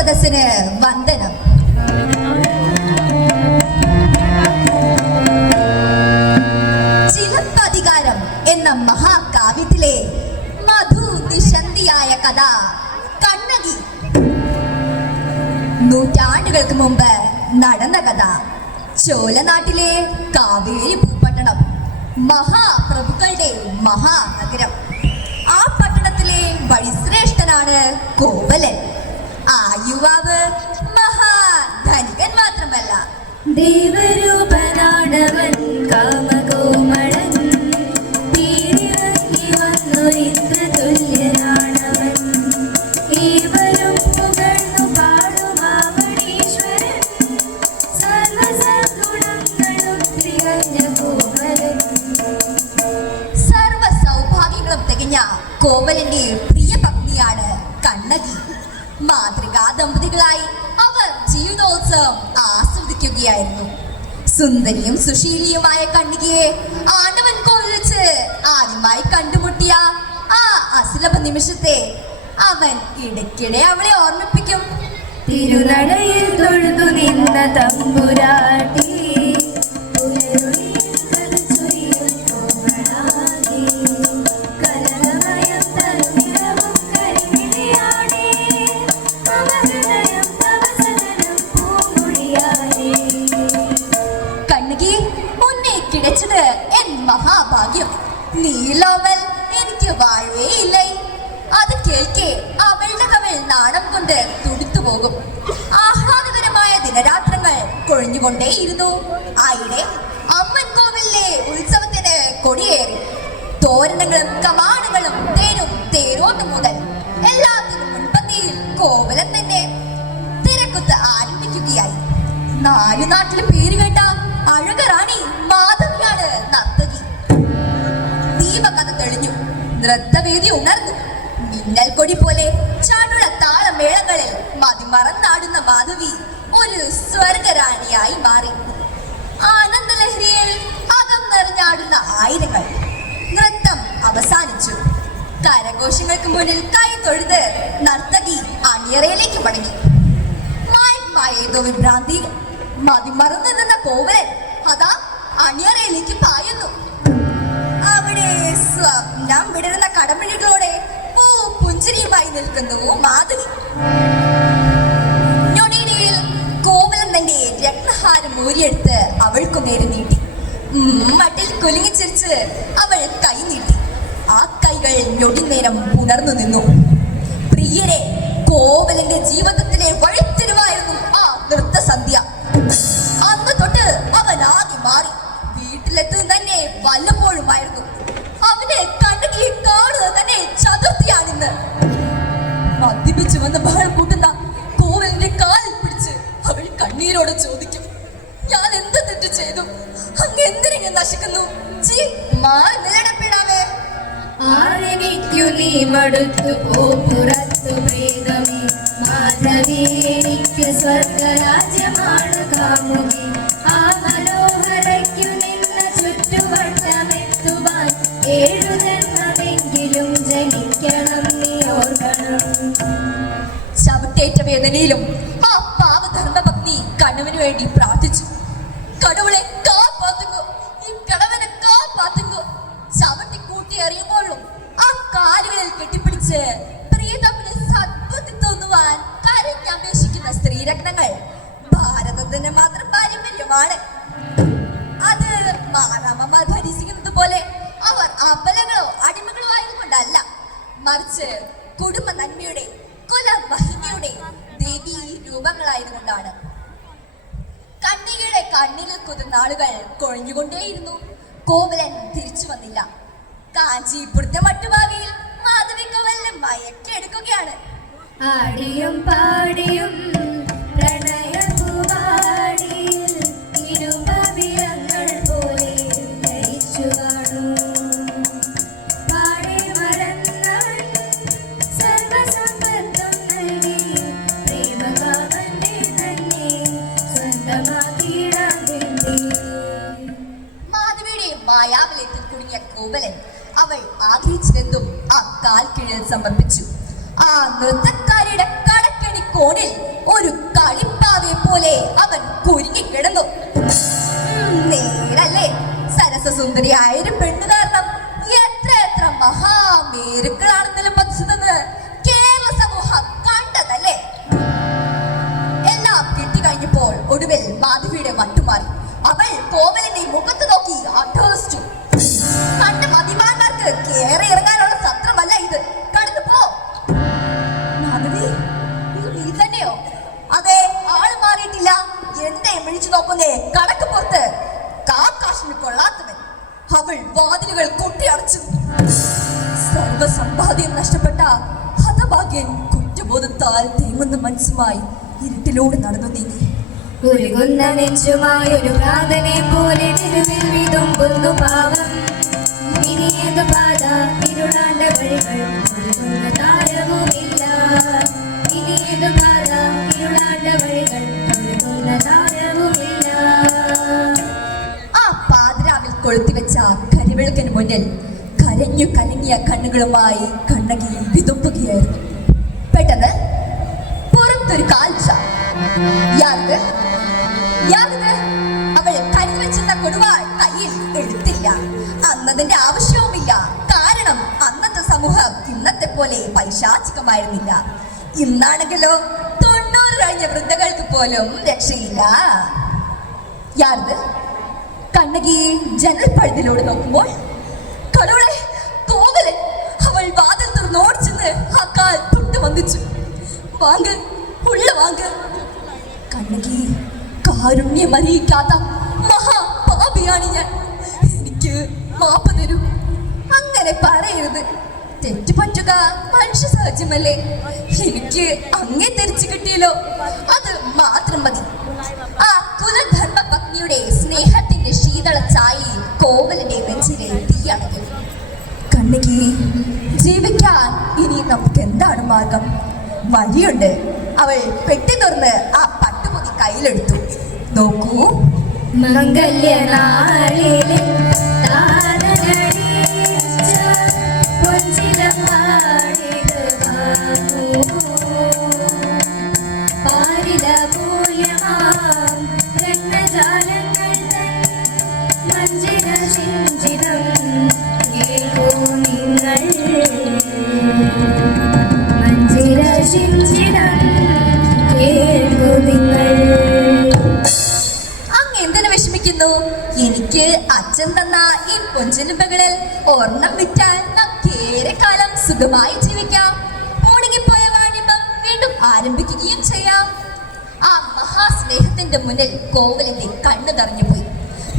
സദസ്സിന് വന്ദനം. ചിലപ്പധികാരം എന്ന മഹാകാവ്യത്തിലെ മധുനിശന്തിയായ കഥ കണ്ണകി. നൂറ്റാണ്ടുകൾക്ക് മുമ്പ് നടന്ന കഥ. ചോലനാട്ടിലെ കാവേരി ഭൂപട്ടണം, മഹാപ്രഭുക്കളുടെ മഹാനഗരം. ആ പട്ടണത്തിലെ വഴിശ്രേഷ്ഠനാണ് കോവലൻ. ആ യുവാവ് മഹാധനികൻ മാത്രമല്ല, ദേവരൂപനാടവൻ കാമകോമളൻ, തീരിറങ്ങി വന്നൊരിത്ര തുല്യനാണവൻ. ഏവരും പുകഴ്ന്നു പാടുമാവണീശ്വരൻ, സർവസദ്ഗുണങ്ങളും തികഞ്ഞ കോവലൻ. സർവ സൗഭാഗ്യങ്ങളും തികഞ്ഞ കോവലന്റെ പ്രിയ പത്നിയാണ് കണ്ണകി. മാതൃകാ ദമ്പതികളായി അവർ ജീവിതോത്സവം ആസ്വദിക്കുകയായിരുന്നു. സുന്ദരിയും സുശീലിയുമായ കണ്ണകിയെ ആണ്ടവൻ കോവിൽ വെച്ച് ആദ്യമായി കണ്ടുമുട്ടിയ ആ അസുലഭ നിമിഷത്തെ അവൻ ഇടയ്ക്കിടെ അവളെ ഓർമ്മിപ്പിക്കും. തിരുനടയിൽ തൊഴുതു നിന്ന തമ്പുരാട്ടി, മഹാഭാഗ്യം, നീലോവൽ എനിക്ക് വാഴവേ ഇല്ല. അത് കേൾക്കെ അവളുടെ കവൾ നാണം കൊണ്ട് തുടുത്തുപോകും. ആഹ്ലാദകരമായ ദിനരാത്രങ്ങൾ കൊഴിഞ്ഞുകൊണ്ടേയിരുന്നു. ആയിടെ അമ്മൻ കോവിലിലെ ഉത്സവത്തിന് കൊടിയേറി. തോരണങ്ങളും കമാണങ്ങളും തേരും തേരോട്ടും മുതൽ എല്ലാത്തിനും മുൻപന്തിയിൽ കോവലൻ തന്നെ. തിരക്കുത്ത് ആരംഭിക്കുകയായി. നാലു നാട്ടിൽ പേര് കേട്ട അഴകറാണി മാധവിയാണ് നർത്തകി. ദീപകഥ തെളിഞ്ഞു, നൃത്തവേദി ഉണർന്നു. മിന്നൽ കൊടി പോലെ ചാടുള്ള താളമേളങ്ങളിൽ മതിമറന്നാടുന്ന മാധവി ഒരു സ്വർഗറാണിയായി മാറി. ആനന്ദലഹരിയിൽ അകം നിറഞ്ഞാടുന്ന ആയിരങ്ങൾ. നൃത്തം അവസാനിച്ചു. കരഘോഷങ്ങൾക്ക് മുന്നിൽ കൈ തൊഴുത് നർത്തകി അണിയറയിലേക്ക് മടങ്ങി. ഏതോ വിഭ്രാന്തി മതിമറന്നു നിന്ന കോവലൻ അതാ അണിയറയിലേക്ക് പായുന്നു. അവിടെ സ്വപ്നം വിടരുന്ന കടമിഴികളോടെ പുഞ്ചിരിയുമായി നിൽക്കുന്നു മാധവി. ഞൊടിയിടയിൽ കോവലൻ തന്റെ രത്നഹാരം ഊരിയെടുത്ത് അവൾക്കു നേരെ നീട്ടി. മട്ടിൽ കുലുങ്ങിച്ചിരിച്ച് അവൾ കൈ നീട്ടി. ആ കൈകൾ ഞൊടിനേരം ഉണർന്നു നിന്നു. പ്രിയരെ, കോവലന്റെ ജീവിതത്തിലെ വഴിത്തിരിവായിരുന്നു ആ നൃത്തസന്ധ്യ. അന്ന് തൊട്ട് അവൻ ആകെ മാറി. വീട്ടിലെത്തുന്ന തന്നെ വല്ലപ്പോഴുമായിരുന്നു. അവനെ കണ്ണകി കാണുന്നത് തന്നെ ചതുർത്ഥിയാണിന്ന്. മദ്യപിച്ചു വന്ന് ബഹളം കൂട്ടുന്ന കോവലിന്റെ കാലിൽ പിടിച്ച് അവൾ കണ്ണീരോട് ചോദിക്കും, ഞാൻ എന്ത് തെറ്റ് ചെയ്തു? അങ്ങ് എന്തിനെ നശിക്കുന്നു? മാറി നിലടപ്പെടാവേ. ആരെനിക്കു നീ മടുത്തു പോ പുറത്തു പ്രീതമേ, മാധവി എനിക്ക് സ്വർഗരാജ്യമാണ് കാമുകി. ആ മനോഹരയ്ക്കു നിന്ന ചുറ്റുവട്ടമെത്തുവാൻ 7 ജന്മമെങ്കിലും ജനിക്കണം നീ ഓർക്കണം. ചവിട്ടേറ്റ വേദനയിലും ആ പാവധർമ്മഭഗ്നി കണവന് വേണ്ടി പ്രാർത്ഥിച്ചു. കടവുളെ കാപ്പാത്തുങ്കോ, ഈ കടവനെ കാപ്പാത്തുങ്കോ. ചവിട്ടി കൂട്ടി എറിയുമ്പോഴും ആ കാലുകളിൽ കെട്ടിപ്പിടിച്ച് പ്രീതമിന് സദ്ബുദ്ധി തോന്നുവാൻ കരഞ്ഞപേക്ഷിക്കുന്ന സ്ത്രീരത്നങ്ങൾ ഭാരതത്തിന് മാത്രം പാരമ്പര്യമാണ്. അത് മാറാമ്മമാർ ഭരിക്കുന്നത് പോലെ അവർ അബലകളോ അടിമകളോ ആയതുകൊണ്ടല്ല, മറിച്ച് കുടുംബ നന്മയുടെ കുലമഹിമയുടെ ദേവീ രൂപങ്ങളായതുകൊണ്ടാണ്. കണ്ണികയുടെ കണ്ണിൽ കുതിർന്ന ആളുകൾ കൊഴിഞ്ഞുകൊണ്ടേയിരുന്നു. കോവലൻ തിരിച്ചു വന്നില്ല. കാഞ്ചീപുരത്തെ മട്ടുഭാവിയിൽ മാധവി കോവലിനെ മയക്കെടുക്കുകയാണ്. ആടിയും പാടിയും പ്രണയപൂവാടിയിൽ ഇരുപവിരങ്ങൾ പോലെ ലയിച്ചു കാണൂ. പാടി മറന്നവൻ സർവസമ്പത്തും നൽകി പ്രേമകാമന്റെ തന്നെ സ്വന്തമാക്കിയിടാൻ വേണ്ടി. മാധവിയുടെ മായാവലയത്തിൽ കുടുങ്ങിയ കോവലൻ അവൾ ആഗ്രഹിച്ചതെന്തും ആ കാൽ കീഴിൽ സമർപ്പിച്ചു. ആ നൃത്തക്കാരിയുടെ കടക്കണി കോണിൽ ഒരു കളിപ്പാവയെ പോലെ അവൻ കുരുങ്ങിക്കിടന്നു. നേരല്ലേ, സരസസുന്ദരിയായ ഒരു പെണ്ണു കാരണം എത്ര എത്ര മഹാമേരുക്കളാണെന്നതിലും പതിച്ചതെന്ന് കേരള സമൂഹം കണ്ടതല്ലേ. എല്ലാം കിട്ടിക്കഴിഞ്ഞപ്പോൾ ഒടുവിൽ മാധവിയുടെ മട്ടുമാറി. അവൾ കോവലന്റെ മുഖത്ത് നോക്കി അട്ടഹസിച്ചു. കണ്ട മതിമാന്മാർക്ക് കേറി ഇറങ്ങാനുള്ള സത്രമല്ല ഇത്, കടന്നു പോ. മാധവി, ഇത് നീ തന്നെയോ? അതെ, ആള് മാറിയിട്ടില്ല. എന്തേ വിളിച്ചു നോക്കുന്നേ? കടക്ക് പുറത്ത്. കാക്കാശിന് കൊള്ളാത്തവൻ. അവൾ വാതിലുകൾ കൊട്ടിയടച്ചു. സർവസമ്പാദ്യം നഷ്ടപ്പെട്ട ഹതഭാഗ്യൻ കുറ്റബോധത്താൽ തേങ്ങുന്ന മനസ്സുമായി ഇരുട്ടിലൂടെ നടന്നു നീങ്ങി. ഉരുകുന്ന നെഞ്ചുമായൊരു പ്രാർത്ഥനെ പോലെ തെരുവിൽ വിതുമ്പുന്നു പാവം. ഇനിയേതു പാത, ഇരുളാണ്ട വഴികൾ, ഒഴുകുന്ന താരവുമില്ല. ഇനിയേതു പാത, ഇരുളാണ്ട വഴികൾ, ഒഴുകുന്ന താരവുമില്ല. ആ പാതിരാവിൽ കൊളുത്തിവെച്ച കരിവിളക്കിന് മുന്നിൽ കരഞ്ഞു കലങ്ങിയ കണ്ണുകളുമായി കണ്ണകി വിതുമ്പുകയായിരുന്നു. പെട്ടെന്ന് പുറത്തൊരു കാഴ്ച. അവൾ കരുതി വെച്ചിരുന്ന കൊടുവാൾ കയ്യിൽ എടുത്തില്ല. അന്നതിന്റെ ആവശ്യവുമില്ല. കാരണം അന്നത്തെ സമൂഹം ഇന്നത്തെ പോലെ പൈശാചികമായിരുന്നില്ല. ഇന്നാണെങ്കിലോ 90 കഴിഞ്ഞ വൃദ്ധകൾക്ക് പോലും രക്ഷയില്ല. യാർദ് കണ്ണകി ജനൽ പഴുതിലൂടെ നോക്കുമ്പോൾ കടവുളെ കോവലൻ. അവൾ വാതിൽ തുറന്നോടിച്ചെന്ന് ആ കാൽ തൊട്ട് വന്നിച്ചു. വാങ്ങ്, ഉള്ള വാങ്ങ്. കണ്ണകി, കാരുണ്യമറിയിക്കാത്ത മഹാപാപിയാണ് ഞാൻ. എനിക്ക് മാപ്പ് തരൂ. അങ്ങനെ പറയരുത്. തെറ്റുപറ്റുക മനുഷ്യ സഹജമല്ലേ. എനിക്ക് അങ്ങേ തിരിച്ചു കിട്ടിയല്ലോ, അത് മാത്രം മതി. ആ കുലധർമ്മ പത്നിയുടെ സ്നേഹത്തിന്റെ ശീതള ചായയിൽ കോവലന്റെ നെഞ്ചിലെ തീയണഞ്ഞു. കണ്ണകി, ജീവിക്കാൻ ഇനി നമുക്ക് എന്താണ് മാർഗം? വഴിയുണ്ട്. അവൾ പെട്ടി തുറന്ന് ആ പട്ടുപൊതി കയ്യിലെടുത്തു. നോക്കൂ, മംഗല്യനാളിലെ എനിക്ക് അച്ഛൻ തന്ന ഈ പൊഞ്ചിലുമ്പകളിൽ ഒരെണ്ണം വിറ്റാൽ നമുക്കേറെ കാലം സുഖമായി ജീവിക്കാം. മുടങ്ങിപ്പോയ വാണിഭം വീണ്ടും ആരംഭിക്കുകയും ചെയ്യാം. ആ മഹാസ്നേഹത്തിന്റെ മുന്നിൽ കോവലിന്റെ കണ്ണു നിറഞ്ഞുപോയി.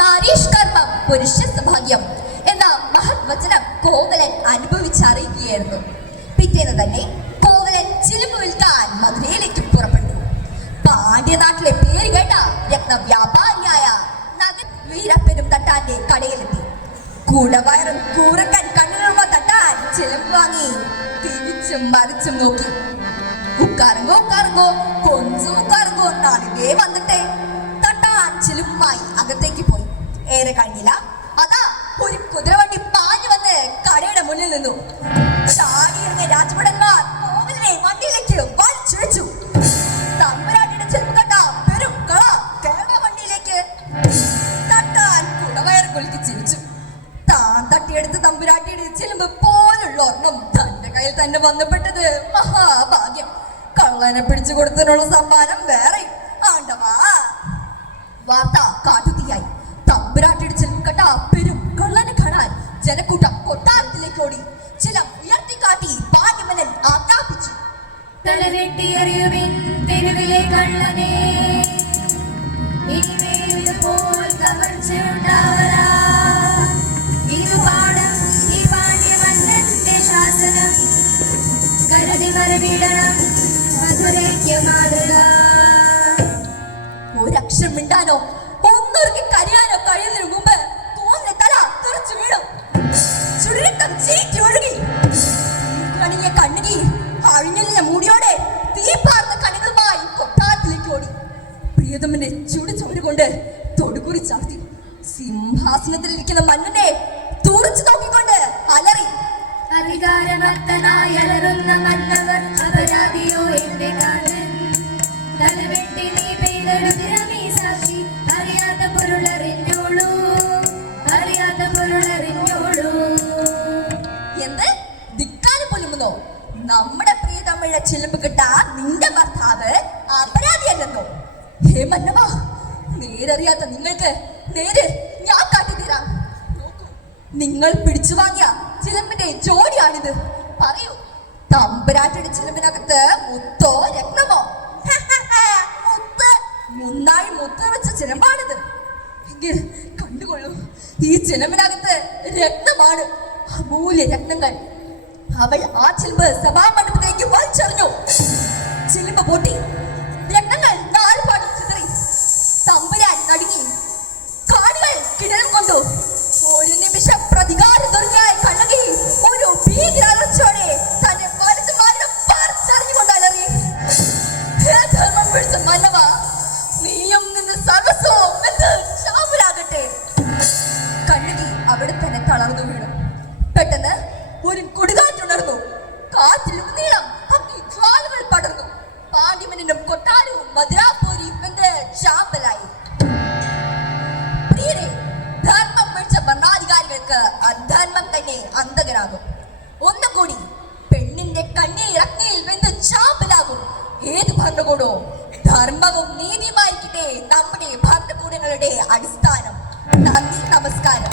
നാരീഷ്കർമ്മം പുരുഷ സൗഭാഗ്യം എന്ന മഹത് വചനം കോവലൻ അനുഭവിച്ചറിയുകയായിരുന്നു. പിറ്റേന്ന് തന്നെ കോവലൻ ചിലുമ്പ് വിൽക്കാൻ മധുരയിലേക്ക് പുറപ്പെട്ടു. പാണ്ഡ്യനാട്ടിലെ പേര് കേട്ട രത്നവ്യാപാരിയായ വീരപ്പനും തട്ടാന്റെ കടയിലെത്തി. കൂടവയറും കൂറക്കൻ കണ്ണുകളുമ്പോ തട്ടാൻ ചിലമ്പ് വാങ്ങി തിരിച്ചും മറിച്ചും നോക്കി. ഉക്കാറുങ്കോ ഉക്കാറുങ്കോ കൊഞ്ചും ഉക്കാറുങ്കോ നാളിതേ വന്നിട്ടേ. തട്ടാൻ ചിലുമ്പുമായി അകത്തേക്ക് പോയി. ഏറെ കഴിഞ്ഞില്ല, അതാ ഒരു കുതിരവണ്ടി പാഞ്ഞു വന്ന് കടയുടെ മുന്നിൽ നിന്നു. ചാടിയിരുന്ന രാജഭടന്മാർ കോവലിനെ വണ്ടിയിലേക്ക് വലിച്ചിഴച്ചു. തമ്പുരാട്ടിയുടെ ചെരുപ്പ് കണ്ട പെരും കള കേരള വണ്ടിയിലേക്ക്. ചിരിച്ചു. താൻ തട്ടിയെടുത്ത് തമ്പുരാട്ടിയുടെ ചിലമ്പ് പോലുള്ള ഒരെണ്ണം തന്റെ കയ്യിൽ തന്നെ വന്നപ്പെട്ടത് മഹാഭാഗ്യം. കള്ളനെ പിടിച്ചു കൊടുത്തതിനുള്ള സമ്മാനം വേറെ. ആണ്ടവാ. വാർത്ത കാട്ടുതീയായി. തമ്പുരാട്ടിയുടെ ചിലമ്പ് കണ്ട പെരും കള്ളനെ കാണാൻ ജനക്കൂട്ടം കൊട്ടാരത്തിലേക്ക് ഓടി. ചിലം ഉയർത്തിക്കാട്ടി പാണ്ഡ്യമനൻ ആജ്ഞാപിച്ചു. തലവെട്ടിയറിയുവിൻ തെരുവിലെ കള്ളനെ, ഇനിമേലിതുപോൽ കവർച്ചയുണ്ടാവരാ. ഇത് പാഠം, ഈ പാണ്ഡ്യമന്നന്റെ ശാസനം. കരുതി മറിവിടണം മധുരയ്ക്ക് മാതൃക. ഒരക്ഷരം മിണ്ടാനോ ഒന്നൊരുക്കി കരയാനോ കഴിയുന്നതിന് മുമ്പ് കോവലന്റെ തല തെറിച്ചു വീഴും. ചുരുക്കം ചീറ്റി ഒഴുകി. കണ്ണകി അഴിഞ്ഞ മൂടിയോടെ തീപാർന്ന കണികളുമായി കൊട്ടാരത്തിലേക്ക് ഓടി. പ്രിയതമനെ ചുടുചോരുകൊണ്ട് തൊടുകുറി ചാർത്തി. സിംഹാസനത്തിലിരിക്കുന്ന മന്നനെ തുറച്ചു നോക്കിക്കൊണ്ട് അലറി. അധികാരമത്തനായി അലറുന്ന മന്നവർ അപരാധിയോ എന്റെ കാലൻ. തമ്പുരാട്ടിയുടെ ചിലമ്പ് കിട്ട നിന്റെ ഭർത്താവ് അപരാധിയല്ലെന്നോ? ഹേ മന്നവ, നേരറിയാത്ത നിങ്ങൾക്ക് നേര് ഞാൻ കാട്ടിത്തരാം. നോക്കൂ, നിങ്ങൾ പിടിച്ചു വാങ്ങിയ ചിലമ്പിന്റെ ജോഡിയാണിത്. പറയൂ, തമ്പുരാട്ടിയുടെ ചിലമ്പിനകത്ത് മുത്തോ രത്നമോ? മുത്ത്, മുന്നായി മുത്ത് വെച്ച ചിലമ്പാണിത്. എങ്കിൽ കണ്ടുകൊള്ളൂ, ഈ ചിലമ്പിനകത്ത് രത്നമാണ്, അമൂല്യ രത്നങ്ങൾ. അവൾ ആ ചിലമ്പ് സഭാമണ്ഡപത്തിലേക്ക് വലിച്ചെറിഞ്ഞു. ചിലമ്പ് പൊട്ടി, രത്നങ്ങൾ നാലുപാടും ചിതറി. തമ്പുരാൻ നടുങ്ങി, കാണികൾ കിണറും കൊണ്ടു. ഒരു നിമിഷം പ്രതികാരം ദുർഗയായി കണ്ണകി ഒരു ഭീകരാലോചനയോടെ തന്റെ വലതുമാരുടെ പറിച്ചറിഞ്ഞുകൊണ്ട് അലറി. ഹേ ധർമ്മം പിടിച്ച മന്നവ, നീയും നിന്റെ സർവസ്വവും വെച്ച് ചാമ്പലാകട്ടെ. കണ്ണകി അവിടെ തന്നെ തളർന്നു വീണു. പെട്ടെന്ന് ഒരു കൊടുകാറ്റുണർന്നു. കാറ്റിലുടനീളം അഗ്നിജ്വാലകൾ പടർന്നു. പാണ്ഡ്യമനും കൊട്ടാരവും മധുരാപുരിയും വെന്ത് ചാമ്പലായി. പ്രിയരെ, ധർമ്മം പിടിച്ച ഭരണാധികാരികൾക്ക് അധർമ്മം തന്നെ അന്തകരാകും. ഒന്നുകൂടി, പെണ്ണിന്റെ കണ്ണീർ അഗ്നിയിൽ വെന്ത് ചാമ്പലാകും ഏത് ഭരണകൂടവും. ധർമ്മവും നീതിയുമായിരിക്കട്ടെ നമ്മുടെ ഭരണകൂടങ്ങളുടെ അടിസ്ഥാനം. നന്ദി, നമസ്കാരം.